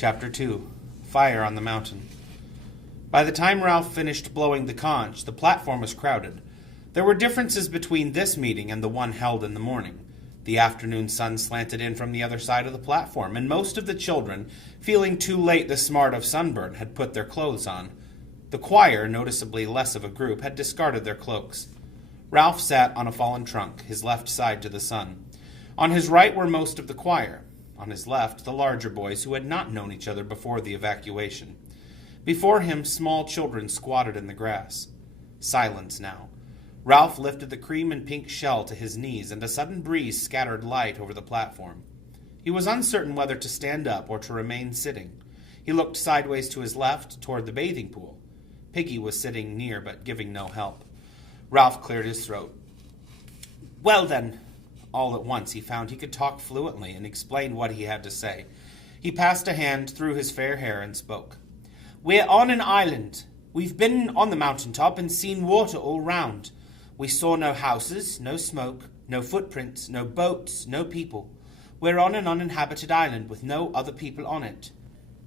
Chapter 2. Fire on the Mountain. By the time Ralph finished blowing the conch, the platform was crowded. There were differences between this meeting and the one held in the morning. The afternoon sun slanted in from the other side of the platform, and most of the children, feeling too late the smart of sunburn, had put their clothes on. The choir, noticeably less of a group, had discarded their cloaks. Ralph sat on a fallen trunk, his left side to the sun. On his right were most of the choir. On his left, the larger boys who had not known each other before the evacuation. Before him, small children squatted in the grass. Silence now. Ralph lifted the cream and pink shell to his knees, and a sudden breeze scattered light over the platform. He was uncertain whether to stand up or to remain sitting. He looked sideways to his left, toward the bathing pool. Piggy was sitting near, but giving no help. Ralph cleared his throat. "Well, then." All at once he found he could talk fluently and explain what he had to say. He passed a hand through his fair hair and spoke. "We're on an island. We've been on the mountaintop and seen water all round. We saw no houses, no smoke, no footprints, no boats, no people. We're on an uninhabited island with no other people on it."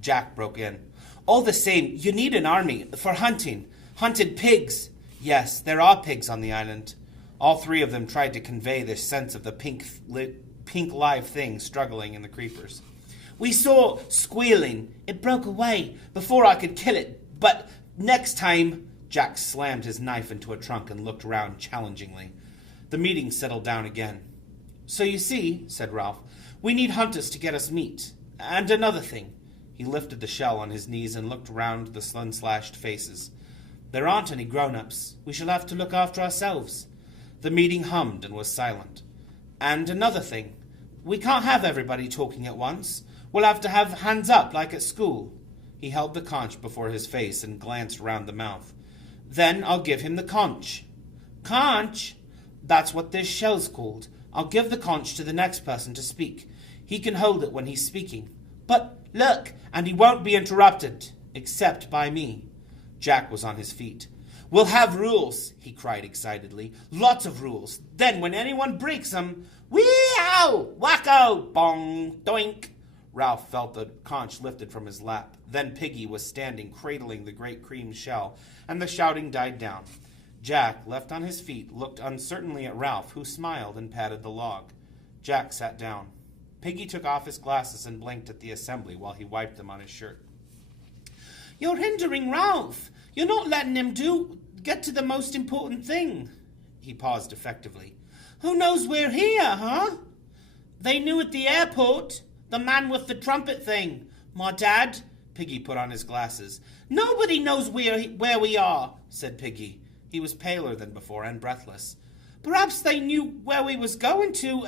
Jack broke in. "All the same, you need an army for hunting. Hunted pigs. Yes, there are pigs on the island." All three of them tried to convey this sense of the pink live thing struggling in the creepers. "We saw squealing. It broke away before I could kill it. But next time..." Jack slammed his knife into a trunk and looked round challengingly. The meeting settled down again. "So you see," said Ralph, "we need hunters to get us meat. And another thing." He lifted the shell on his knees and looked round the sun-slashed faces. "There aren't any grown-ups. We shall have to look after ourselves." The meeting hummed and was silent. "And another thing. We can't have everybody talking at once. We'll have to have hands up like at school." He held the conch before his face and glanced round the mouth. "Then I'll give him the conch." "Conch?" "That's what this shell's called. I'll give the conch to the next person to speak. He can hold it when he's speaking. But look, and he won't be interrupted, except by me." Jack was on his feet. "We'll have rules," he cried excitedly. "Lots of rules. Then when anyone breaks them, wee-ow, wacko, bong, doink." Ralph felt the conch lifted from his lap. Then Piggy was standing cradling the great cream shell, and the shouting died down. Jack, left on his feet, looked uncertainly at Ralph, who smiled and patted the log. Jack sat down. Piggy took off his glasses and blinked at the assembly while he wiped them on his shirt. "You're hindering Ralph. You're not letting him get to the most important thing." He paused effectively. "Who knows we're here, huh?" "They knew at the airport. The man with the trumpet thing. My dad." Piggy put on his glasses. "Nobody knows where we are," said Piggy. He was paler than before and breathless. "Perhaps they knew where we was going to,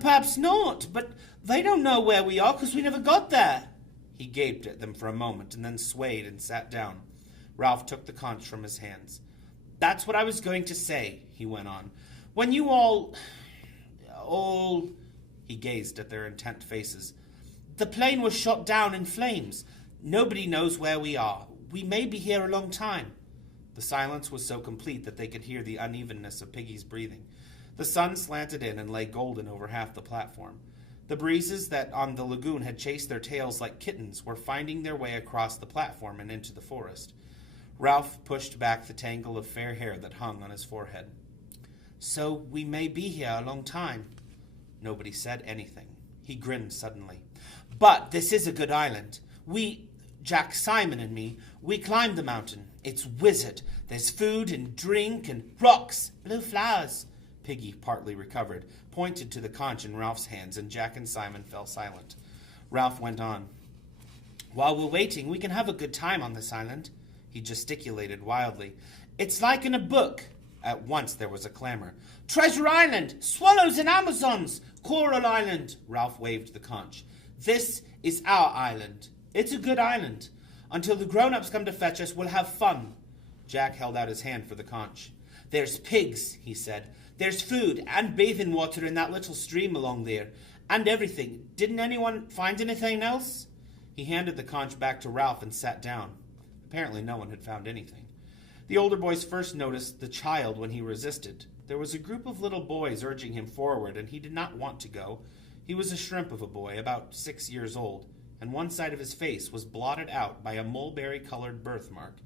perhaps not, but they don't know where we are because we never got there." He gaped at them for a moment and then swayed and sat down. Ralph took the conch from his hands. "That's what I was going to say," he went on. "When you all... He gazed at their intent faces. "The plane was shot down in flames. Nobody knows where we are. We may be here a long time." The silence was so complete that they could hear the unevenness of Piggy's breathing. The sun slanted in and lay golden over half the platform. The breezes that on the lagoon had chased their tails like kittens were finding their way across the platform and into the forest. Ralph pushed back the tangle of fair hair that hung on his forehead. "So we may be here a long time." Nobody said anything. He grinned suddenly. "But this is a good island. Jack Simon and me, we climbed the mountain. It's wizard. There's food and drink and rocks, blue flowers." Piggy, partly recovered, pointed to the conch in Ralph's hands, and Jack and Simon fell silent. Ralph went on. "While we're waiting, we can have a good time on this island." He gesticulated wildly. "It's like in a book." At once there was a clamor. "Treasure Island! Swallows and Amazons! Coral Island!" Ralph waved the conch. "This is our island. It's a good island. Until the grown-ups come to fetch us, we'll have fun." Jack held out his hand for the conch. "There's pigs," he said. "There's food and bathing water in that little stream along there. And everything. Didn't anyone find anything else?" He handed the conch back to Ralph and sat down. Apparently no one had found anything. The older boys first noticed the child when he resisted. There was a group of little boys urging him forward, and he did not want to go. He was a shrimp of a boy, about 6 years old, and one side of his face was blotted out by a mulberry-colored birthmark.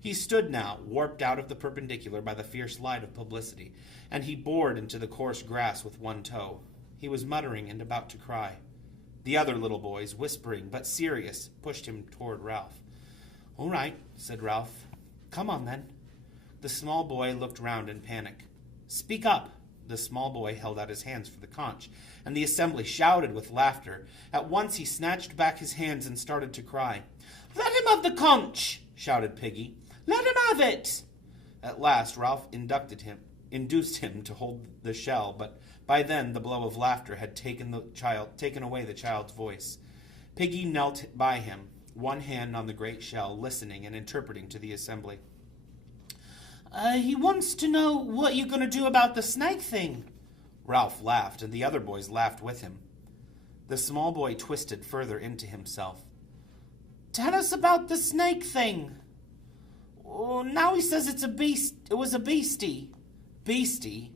He stood now, warped out of the perpendicular by the fierce light of publicity, and he bored into the coarse grass with one toe. He was muttering and about to cry. The other little boys, whispering but serious, pushed him toward Ralph. "All right," said Ralph. "Come on, then." The small boy looked round in panic. "Speak up." The small boy held out his hands for the conch, and the assembly shouted with laughter. At once he snatched back his hands and started to cry. "Let him have the conch!" shouted Piggy. "Let him have it!" At last Ralph induced him to hold the shell, but by then the blow of laughter had taken away the child's voice. Piggy knelt by him, one hand on the great shell, listening and interpreting to the assembly. "He wants to know what you're going to do about the snake thing." Ralph laughed, and the other boys laughed with him. The small boy twisted further into himself. "Tell us about the snake thing." "Oh, now he says it's a beast. It was a beastie." "Beastie?"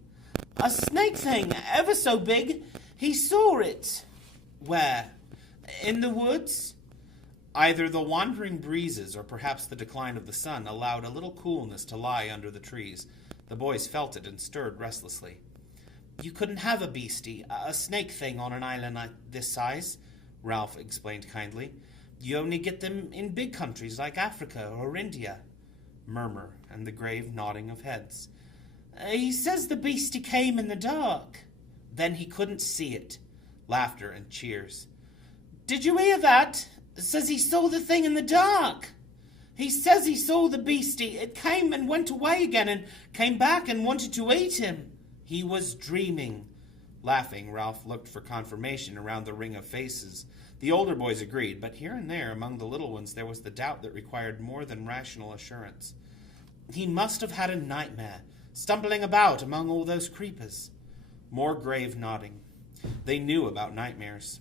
"A snake thing, ever so big. He saw it." "Where?" "In the woods." Either the wandering breezes or perhaps the decline of the sun allowed a little coolness to lie under the trees. The boys felt it and stirred restlessly. "You couldn't have a beastie, a snake thing on an island like this size," Ralph explained kindly. "You only get them in big countries like Africa or India." Murmur and the grave nodding of heads. "He says the beastie came in the dark." "Then he couldn't see it." Laughter and cheers. "Did you hear that? Says he saw the thing in the dark. He says he saw the beastie. It came and went away again and came back and wanted to eat him. He was dreaming." Laughing, Ralph looked for confirmation around the ring of faces. The older boys agreed, but here and there among the little ones there was the doubt that required more than rational assurance. "He must have had a nightmare, stumbling about among all those creepers." More grave nodding. They knew about nightmares.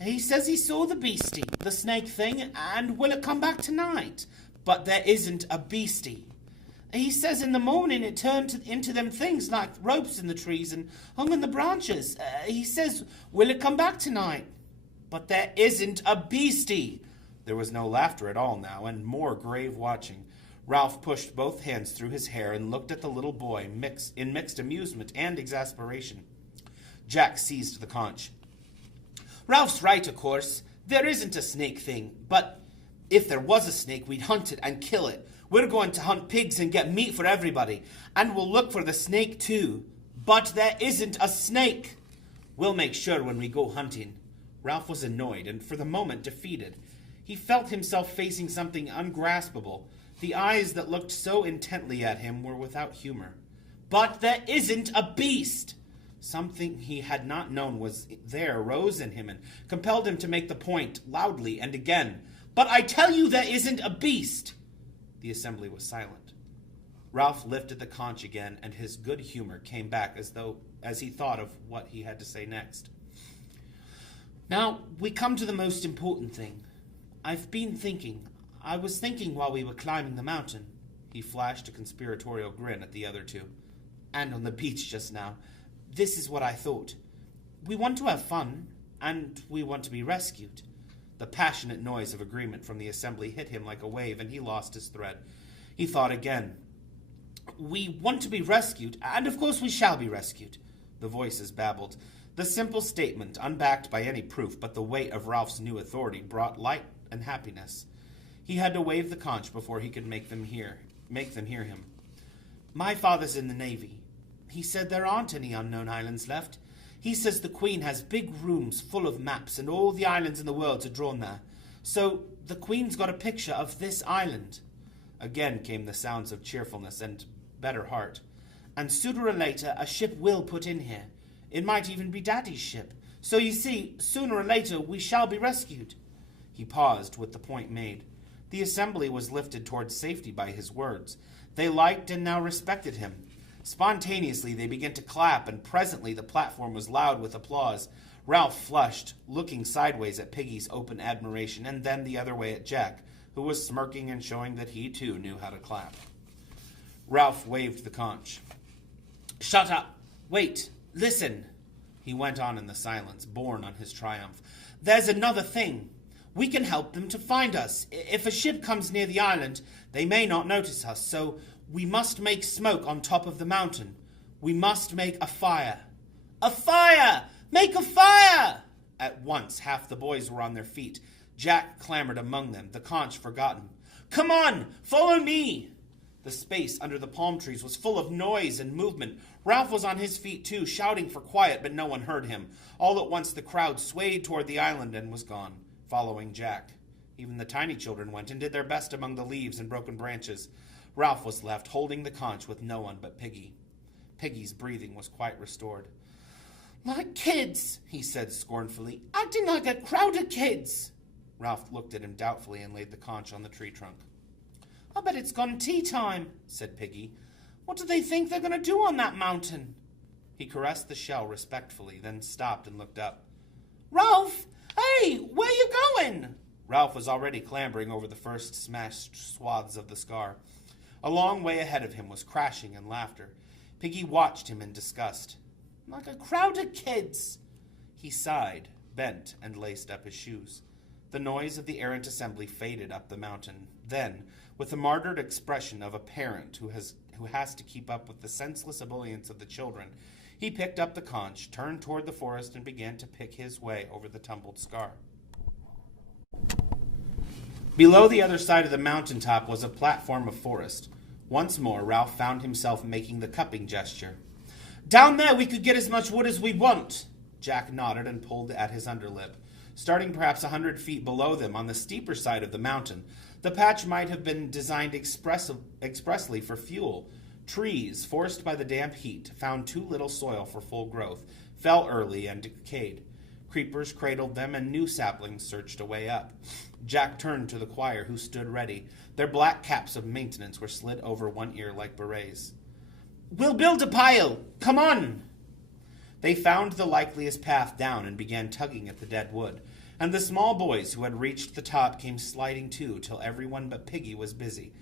"He says he saw the beastie, the snake thing, and will it come back tonight? But there isn't a beastie. He says in the morning it turned into them things like ropes in the trees and hung in the branches. He says, will it come back tonight? But there isn't a beastie." There was no laughter at all now, and more grave watching. Ralph pushed both hands through his hair and looked at the little boy in mixed amusement and exasperation. Jack seized the conch. "Ralph's right, of course. There isn't a snake thing. But if there was a snake, we'd hunt it and kill it. We're going to hunt pigs and get meat for everybody. And we'll look for the snake, too. But there isn't a snake." "We'll make sure when we go hunting." Ralph was annoyed and for the moment defeated. He felt himself facing something ungraspable. The eyes that looked so intently at him were without humor. "But there isn't a beast." Something he had not known was there rose in him and compelled him to make the point loudly and again. "But I tell you there isn't a beast." The assembly was silent. Ralph lifted the conch again, and his good humor came back as he thought of what he had to say next. "Now, we come to the most important thing. I was thinking while we were climbing the mountain." He flashed a conspiratorial grin at the other two. "And on the beach just now. This is what I thought. We want to have fun, and we want to be rescued." The passionate noise of agreement from the assembly hit him like a wave, and he lost his thread. He thought again. "We want to be rescued, and of course we shall be rescued." The voices babbled. The simple statement, unbacked by any proof but the weight of Ralph's new authority, brought light and happiness. He had to wave the conch before he could make them hear him. "My father's in the Navy. He said there aren't any unknown islands left. He says the Queen has big rooms full of maps and all the islands in the world are drawn there. So the Queen's got a picture of this island." Again came the sounds of cheerfulness and better heart. "And sooner or later a ship will put in here. It might even be Daddy's ship. So you see, sooner or later we shall be rescued." He paused with the point made. The assembly was lifted towards safety by his words. They liked and now respected him. Spontaneously they began to clap, and presently the platform was loud with applause. Ralph flushed, looking sideways at Piggy's open admiration, and then the other way at Jack, who was smirking and showing that he too knew how to clap. Ralph waved the conch. "Shut up! Wait! Listen!" He went on in the silence, borne on his triumph. "There's another thing. We can help them to find us. If a ship comes near the island, they may not notice us, so we must make smoke on top of the mountain. We must make a fire. A fire! Make a fire! At once, half the boys were on their feet. Jack clambered among them, the conch forgotten. Come on, follow me! The space under the palm trees was full of noise and movement. Ralph was on his feet too, shouting for quiet, but no one heard him. All at once the crowd swayed toward the island and was gone, following Jack. Even the tiny children went and did their best among the leaves and broken branches. Ralph was left holding the conch with no one but Piggy. Piggy's breathing was quite restored. Like kids, he said scornfully, acting like a crowd of kids. Ralph looked at him doubtfully and laid the conch on the tree trunk. I bet it's gone tea time, said Piggy. What do they think they're going to do on that mountain? He caressed the shell respectfully, then stopped and looked up. Ralph! Hey, where you going? Ralph was already clambering over the first smashed swaths of the scar. A long way ahead of him was crashing and laughter. Piggy watched him in disgust. Like a crowd of kids. He sighed, bent, and laced up his shoes. The noise of the errant assembly faded up the mountain. Then, with the martyred expression of a parent who has to keep up with the senseless ebullience of the children, he picked up the conch, turned toward the forest, and began to pick his way over the tumbled scar. Below the other side of the mountain top was a platform of forest. Once more, Ralph found himself making the cupping gesture. Down there we could get as much wood as we want. Jack nodded and pulled at his underlip. Starting perhaps 100 feet below them on the steeper side of the mountain, the patch might have been designed expressly for fuel. Trees, forced by the damp heat, found too little soil for full growth, fell early and decayed. Creepers cradled them, and new saplings searched a way up. Jack turned to the choir, who stood ready. Their black caps of maintenance were slid over one ear like berets. We'll build a pile! Come on! They found the likeliest path down and began tugging at the dead wood, and the small boys who had reached the top came sliding too, till everyone but Piggy was busy.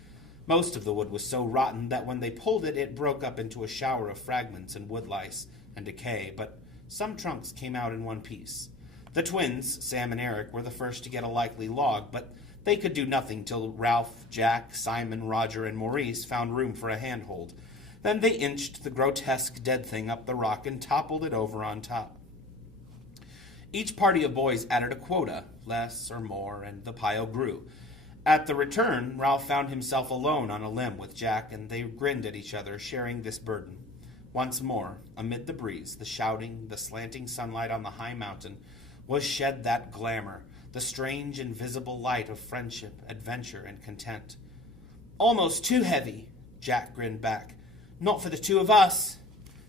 Most of the wood was so rotten that when they pulled it, it broke up into a shower of fragments and wood lice and decay, but some trunks came out in one piece. The twins, Sam and Eric, were the first to get a likely log, but they could do nothing till Ralph, Jack, Simon, Roger, and Maurice found room for a handhold. Then they inched the grotesque dead thing up the rock and toppled it over on top. Each party of boys added a quota, less or more, and the pile grew. At the return, Ralph found himself alone on a limb with Jack, and they grinned at each other, sharing this burden. Once more, amid the breeze, the shouting, the slanting sunlight on the high mountain, was shed that glamour, the strange invisible light of friendship, adventure, and content. Almost too heavy, Jack grinned back. Not for the two of us.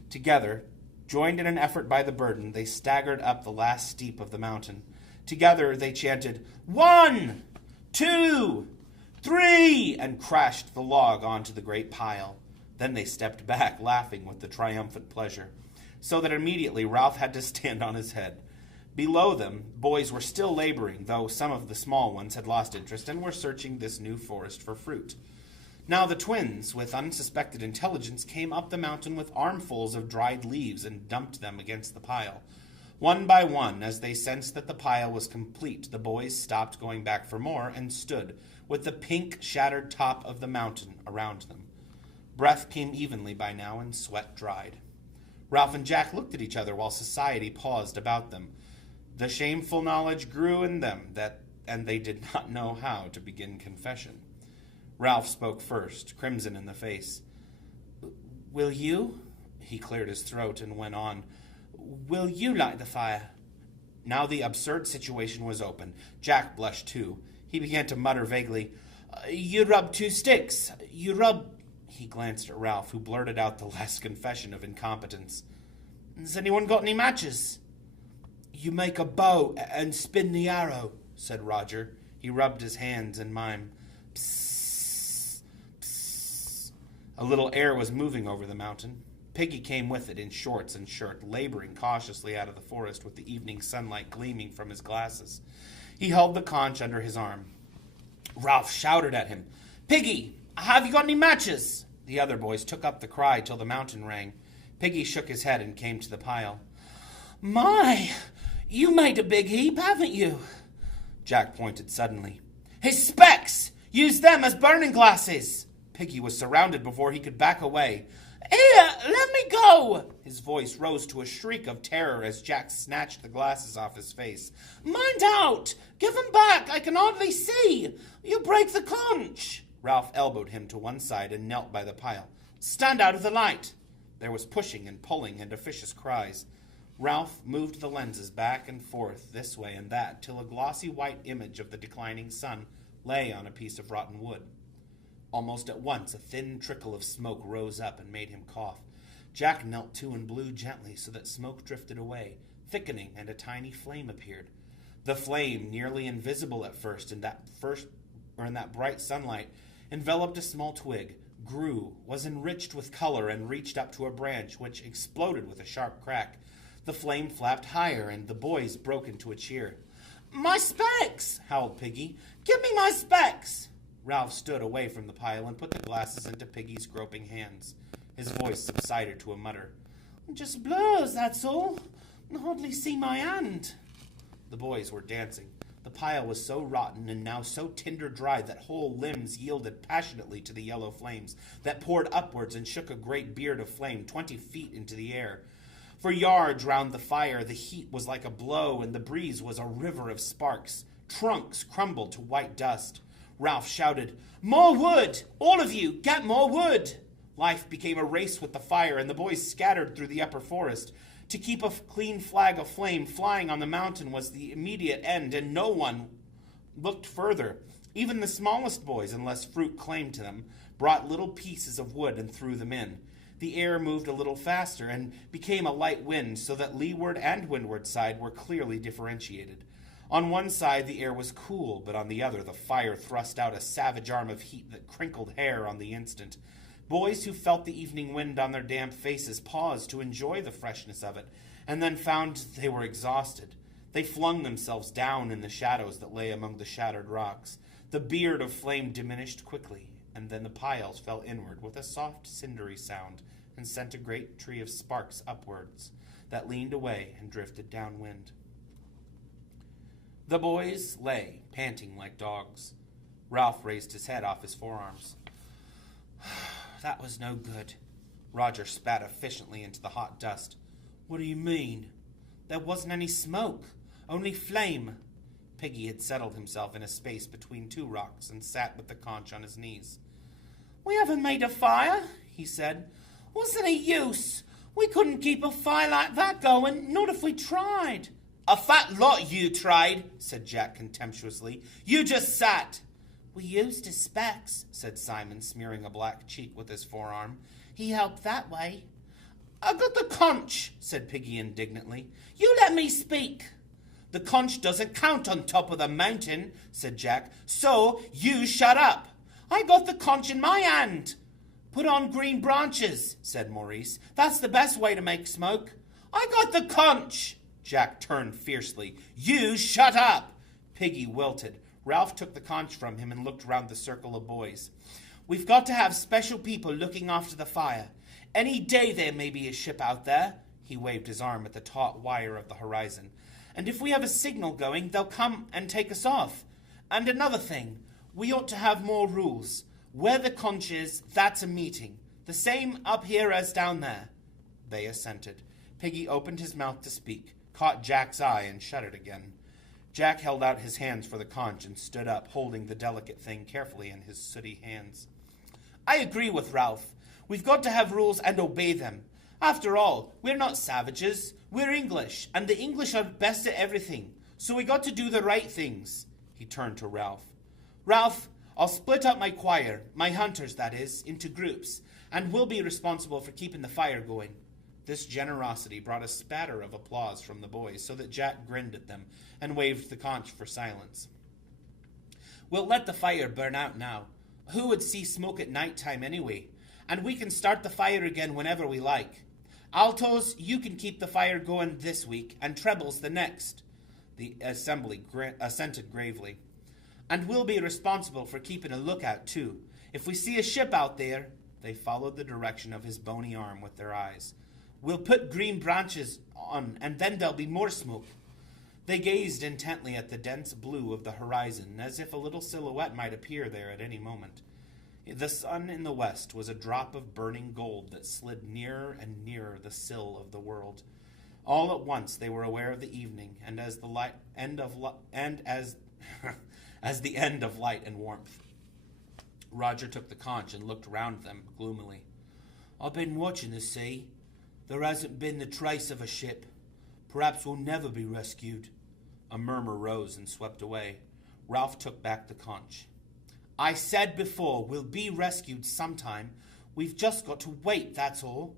Together, joined in an effort by the burden, they staggered up the last steep of the mountain. Together they chanted, 1, 2, 3, and crashed the log onto the great pile. Then they stepped back, laughing with the triumphant pleasure, so that immediately Ralph had to stand on his head. Below them, boys were still laboring, though some of the small ones had lost interest and were searching this new forest for fruit. Now the twins, with unsuspected intelligence, came up the mountain with armfuls of dried leaves and dumped them against the pile. One by one, as they sensed that the pile was complete, the boys stopped going back for more and stood, with the pink, shattered top of the mountain around them. Breath came evenly by now, and sweat dried. Ralph and Jack looked at each other while society paused about them. The shameful knowledge grew in them and they did not know how to begin confession. Ralph spoke first, crimson in the face. Will you? He cleared his throat and went on. Will you light the fire? Now the absurd situation was open. Jack blushed too. He began to mutter vaguely, You rub 2 sticks. You rub... He glanced at Ralph, who blurted out the last confession of incompetence. Has anyone got any matches? You make a bow and spin the arrow, said Roger. He rubbed his hands in mime. Psst, psst. A little air was moving over the mountain. Piggy came with it in shorts and shirt, laboring cautiously out of the forest with the evening sunlight gleaming from his glasses. He held the conch under his arm. Ralph shouted at him, Piggy, have you got any matches? The other boys took up the cry till the mountain rang. Piggy shook his head and came to the pile. My, you made a big heap, haven't you? Jack pointed suddenly. His specs! Use them as burning glasses! Piggy was surrounded before he could back away. Here, let me go! His voice rose to a shriek of terror as Jack snatched the glasses off his face. Mind out! Give them back! I can hardly see! You break the conch! Ralph elbowed him to one side and knelt by the pile. Stand out of the light! There was pushing and pulling and officious cries. Ralph moved the lenses back and forth, this way and that, till a glossy white image of the declining sun lay on a piece of rotten wood. Almost at once a thin trickle of smoke rose up and made him cough. Jack knelt to and blew gently so that smoke drifted away, thickening, and a tiny flame appeared. The flame, nearly invisible at first in that bright sunlight, enveloped a small twig, grew, was enriched with color, and reached up to a branch, which exploded with a sharp crack. The flame flapped higher, and the boys broke into a cheer. My specs! Howled Piggy. Give me my specs! Ralph stood away from the pile and put the glasses into Piggy's groping hands. His voice subsided to a mutter. Just blurs, that's all. I hardly see my hand. The boys were dancing. The pile was so rotten and now so tinder-dry that whole limbs yielded passionately to the yellow flames that poured upwards and shook a great beard of flame 20 feet into the air. For yards round the fire the heat was like a blow, and the breeze was a river of sparks. Trunks crumbled to white dust. Ralph shouted, More wood! All of you, get more wood! Life became a race with the fire, and the boys scattered through the upper forest. To keep a clean flag of flame flying on the mountain was the immediate end, and no one looked further. Even the smallest boys, unless fruit claimed to them, brought little pieces of wood and threw them in. The air moved a little faster and became a light wind, so that leeward and windward side were clearly differentiated. On one side the air was cool, but on the other the fire thrust out a savage arm of heat that crinkled hair on the instant. Boys who felt the evening wind on their damp faces paused to enjoy the freshness of it, and then found they were exhausted. They flung themselves down in the shadows that lay among the shattered rocks. The beard of flame diminished quickly, and then the piles fell inward with a soft, cindery sound and sent a great tree of sparks upwards that leaned away and drifted downwind. The boys lay, panting like dogs. Ralph raised his head off his forearms. That was no good. Roger spat efficiently into the hot dust. What do you mean? There wasn't any smoke, only flame. Piggy had settled himself in a space between two rocks and sat with the conch on his knees. We haven't made a fire, he said. What's any use? We couldn't keep a fire like that going, not if we tried. A fat lot you tried, said Jack contemptuously. You just sat. We used his specs, said Simon, smearing a black cheek with his forearm. He helped that way. I got the conch, said Piggy indignantly. You let me speak. The conch doesn't count on top of the mountain, said Jack. So you shut up. I got the conch in my hand. Put on green branches, said Maurice. That's the best way to make smoke. I got the conch. Jack turned fiercely. You shut up. Piggy wilted. Ralph took the conch from him and looked round the circle of boys. We've got to have special people looking after the fire. Any day there may be a ship out there. He waved his arm at the taut wire of the horizon. And if we have a signal going, they'll come and take us off. And another thing, we ought to have more rules. Where the conch is, that's a meeting. The same up here as down there. They assented. Piggy opened his mouth to speak, caught Jack's eye, and shut it again. Jack held out his hands for the conch and stood up, holding the delicate thing carefully in his sooty hands. I agree with Ralph. We've got to have rules and obey them. After all, we're not savages. We're English, and the English are best at everything. So we got to do the right things. He turned to Ralph. Ralph, I'll split up my choir, my hunters, that is, into groups, and we'll be responsible for keeping the fire going. This generosity brought a spatter of applause from the boys, so that Jack grinned at them and waved the conch for silence. We'll let the fire burn out now. Who would see smoke at night time anyway? And we can start the fire again whenever we like. Altos, you can keep the fire going this week, and trebles the next. The assembly assented gravely. And we'll be responsible for keeping a lookout, too. If we see a ship out there, they followed the direction of his bony arm with their eyes. We'll put green branches on, and then there'll be more smoke. They gazed intently at the dense blue of the horizon, as if a little silhouette might appear there at any moment. The sun in the west was a drop of burning gold that slid nearer and nearer the sill of the world. All at once they were aware of the evening, and as the end of light and warmth. Roger took the conch and looked round them gloomily. "I've been watching the sea. There hasn't been the trace of a ship. Perhaps we'll never be rescued." A murmur rose and swept away. Ralph took back the conch. "I said before, we'll be rescued sometime. We've just got to wait, that's all."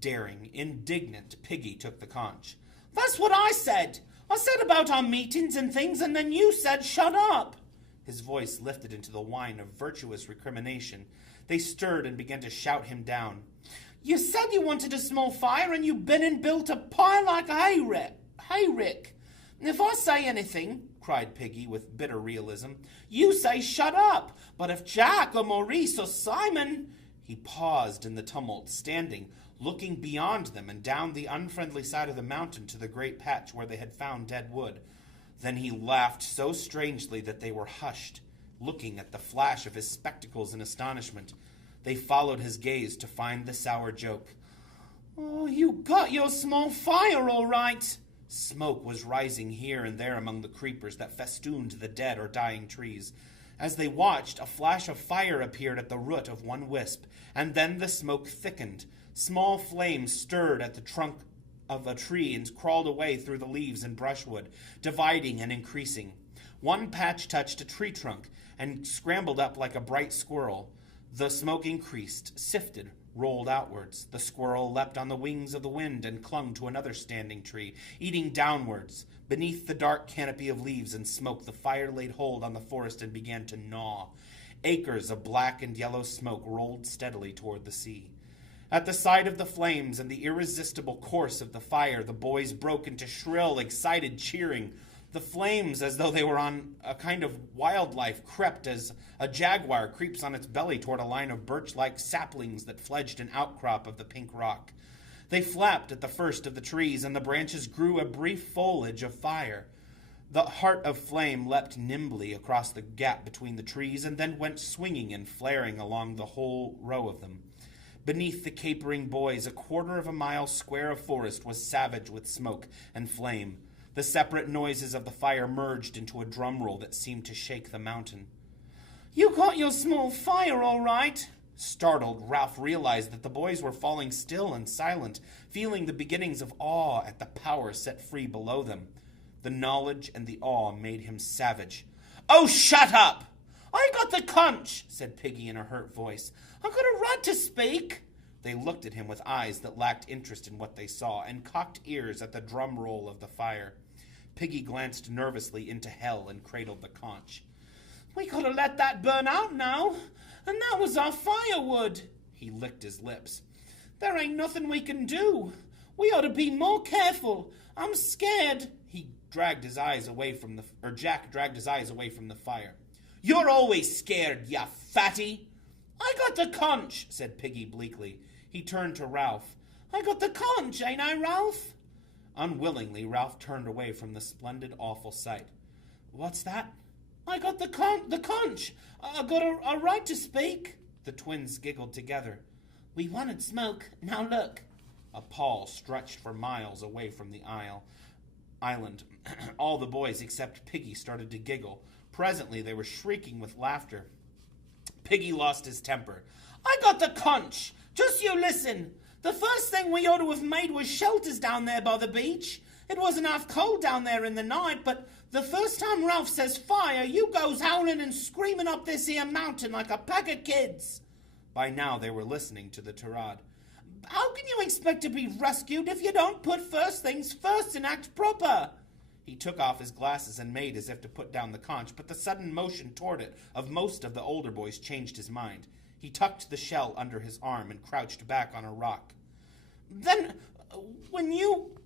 Daring, indignant, Piggy took the conch. "That's what I said. I said about our meetings and things, and then you said shut up." His voice lifted into the whine of virtuous recrimination. They stirred and began to shout him down. "You said you wanted a small fire, and you've been and built a pile like a hayrick. If I say anything," cried Piggy with bitter realism, "you say shut up. But if Jack or Maurice or Simon—" He paused in the tumult, standing, looking beyond them and down the unfriendly side of the mountain to the great patch where they had found dead wood. Then he laughed so strangely that they were hushed, looking at the flash of his spectacles in astonishment. They followed his gaze to find the sour joke. "Oh, you got your small fire all right." Smoke was rising here and there among the creepers that festooned the dead or dying trees. As they watched, a flash of fire appeared at the root of one wisp, and then the smoke thickened. Small flames stirred at the trunk of a tree and crawled away through the leaves and brushwood, dividing and increasing. One patch touched a tree trunk and scrambled up like a bright squirrel. The smoke increased, sifted, rolled outwards. The squirrel leapt on the wings of the wind and clung to another standing tree, eating downwards. Beneath the dark canopy of leaves and smoke, the fire laid hold on the forest and began to gnaw. Acres of black and yellow smoke rolled steadily toward the sea. At the sight of the flames and the irresistible course of the fire, the boys broke into shrill, excited cheering. The flames, as though they were on a kind of wildlife, crept as a jaguar creeps on its belly toward a line of birch-like saplings that fledged an outcrop of the pink rock. They flapped at the first of the trees, and the branches grew a brief foliage of fire. The heart of flame leapt nimbly across the gap between the trees, and then went swinging and flaring along the whole row of them. Beneath the capering boys, a quarter of a mile square of forest was savage with smoke and flame. The separate noises of the fire merged into a drum roll that seemed to shake the mountain. "You got your small fire all right." Startled, Ralph realized that the boys were falling still and silent, feeling the beginnings of awe at the power set free below them. The knowledge and the awe made him savage. "Oh, shut up!" "I got the conch," said Piggy in a hurt voice. "I got a right to speak." They looked at him with eyes that lacked interest in what they saw, and cocked ears at the drum roll of the fire. Piggy glanced nervously into hell and cradled the conch. "We gotta let that burn out now, and that was our firewood." He licked his lips. "There ain't nothing we can do. We ought to be more careful. I'm scared." Jack dragged his eyes away from the fire. "You're always scared, ya fatty." "I got the conch," said Piggy bleakly. He turned to Ralph. "I got the conch, ain't I, Ralph?" Unwillingly, Ralph turned away from the splendid, awful sight. "What's that?" "I got the conch. I got a right to speak." The twins giggled together. "We wanted smoke. Now look." A pall stretched for miles away from the island. All the boys except Piggy started to giggle. Presently they were shrieking with laughter. Piggy lost his temper. "I got the conch. Just you listen. The first thing we ought to have made was shelters down there by the beach. It wasn't half cold down there in the night, but the first time Ralph says fire, you goes howling and screaming up this here mountain like a pack of kids." By now they were listening to the tirade. "How can you expect to be rescued if you don't put first things first and act proper?" He took off his glasses and made as if to put down the conch, but the sudden motion toward it of most of the older boys changed his mind. He tucked the shell under his arm and crouched back on a rock. "Then, when you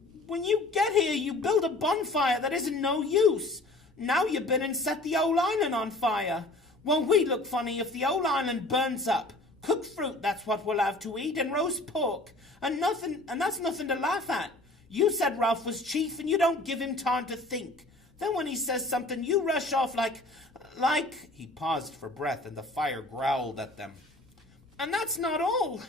get here, you build a bonfire that isn't no use. Now you've been and set the whole island on fire. Won't we look funny if the whole island burns up? Cooked fruit, that's what we'll have to eat, and roast pork. And that's nothing to laugh at. You said Ralph was chief, and you don't give him time to think. Then when he says something, you rush off like... He paused for breath, and the fire growled at them. And that's not all.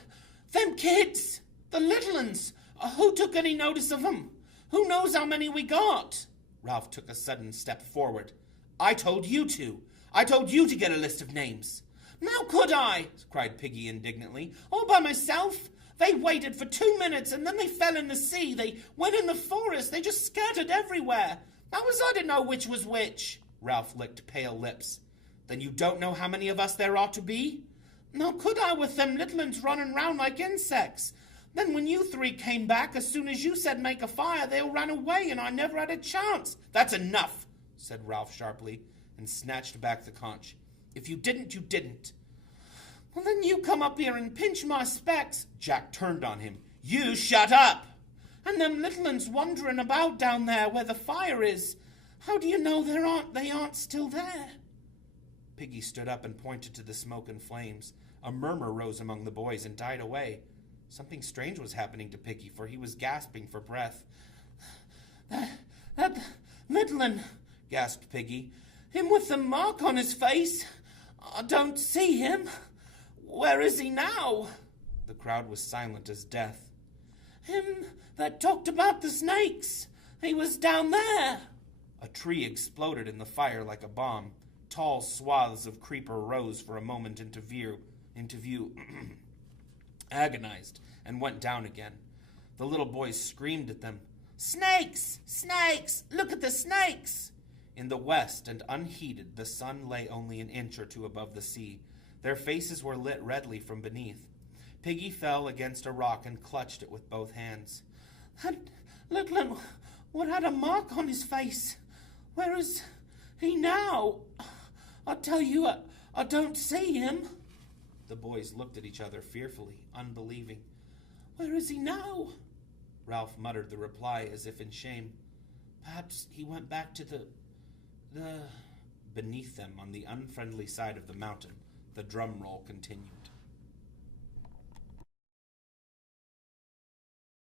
Them kids, the little uns, who took any notice of them? Who knows how many we got? Ralph took a sudden step forward. I told you to. I told you to get a list of names. Now could I? Cried Piggy indignantly. All by myself? They waited for 2 minutes and then they fell in the sea. They went in the forest. They just scattered everywhere. How was I to know which was which? Ralph licked pale lips. Then you don't know how many of us there ought to be? Now could I with them little uns running round like insects? Then when you three came back, as soon as you said make a fire, they all ran away and I never had a chance. That's enough, said Ralph sharply, and snatched back the conch. If you didn't, you didn't. Well, then you come up here and pinch my specs. Jack turned on him. You shut up! And them little uns wandering about down there where the fire is. How do you know they aren't still there? Piggy stood up and pointed to the smoke and flames. A murmur rose among the boys and died away. Something strange was happening to Piggy, for he was gasping for breath. That little un, gasped Piggy. Him with the mark on his face. I don't see him. Where is he now? The crowd was silent as death. Him that talked about the snakes. He was down there. A tree exploded in the fire like a bomb. Tall swaths of creeper rose for a moment into view, agonized, and went down again. The little boys screamed at them. Snakes! Snakes! Look at the snakes! In the west, and unheeded, the sun lay only an inch or two above the sea. Their faces were lit redly from beneath. Piggy fell against a rock and clutched it with both hands. That little one had a mark on his face. Where is he now? I tell you, I don't see him. The boys looked at each other fearfully, unbelieving. Where is he now? Ralph muttered the reply as if in shame. Perhaps he went back to the... Beneath them, on the unfriendly side of the mountain, the drum roll continued.